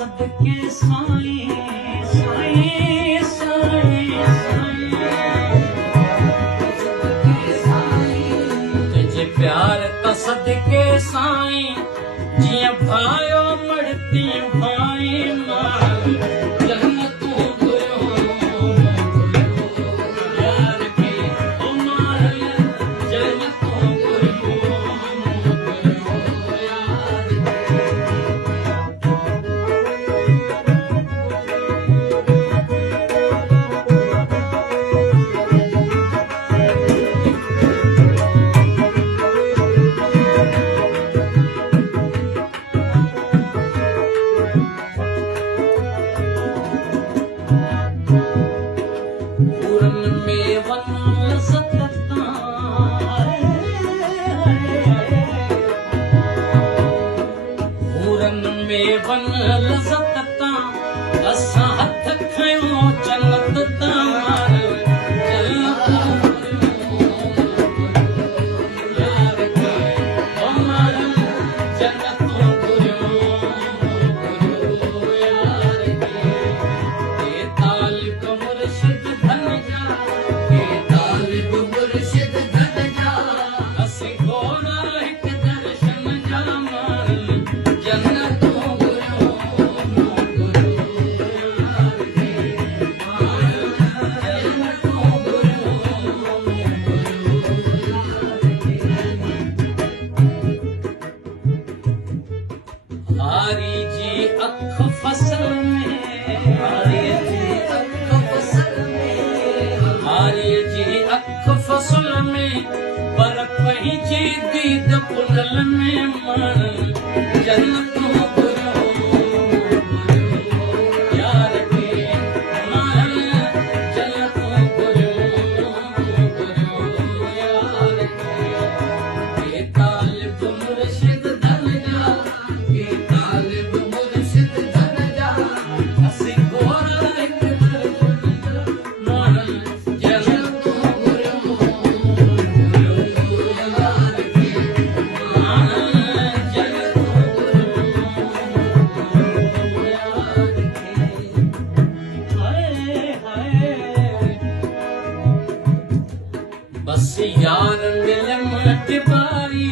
सदके साईं साईं साईं तुझे प्यार त सदके साईं जियां भायो मड़ती भाई मार जन्नतों गुयो यार के ओ मार जन्नतों गुयो यार वन लज़त असां हथ खयो जन्नत तार यार के ओ मार जन्नतों गुयो यार के तालिब मुर्शिद धन जा के तालिब मुर्शिद धन जा असी गोरा एक दर्शन जा मार जन्नत हारी जी अख फसल में हारी जी अख फसल में हारी जी अख फसल में पर पंहिंजी दीद पुनल में मन जन्नतों गुयो यार के मन जन्नतों गुयो यार के तालिब मुर्शिद धन जा के तालिब मुर्शिद धन जा असी गोरा एक मन जन्नतों गुयो यार के मन जन्नतों गुयो यार के हाय हाय बस यार मिलन टिबारी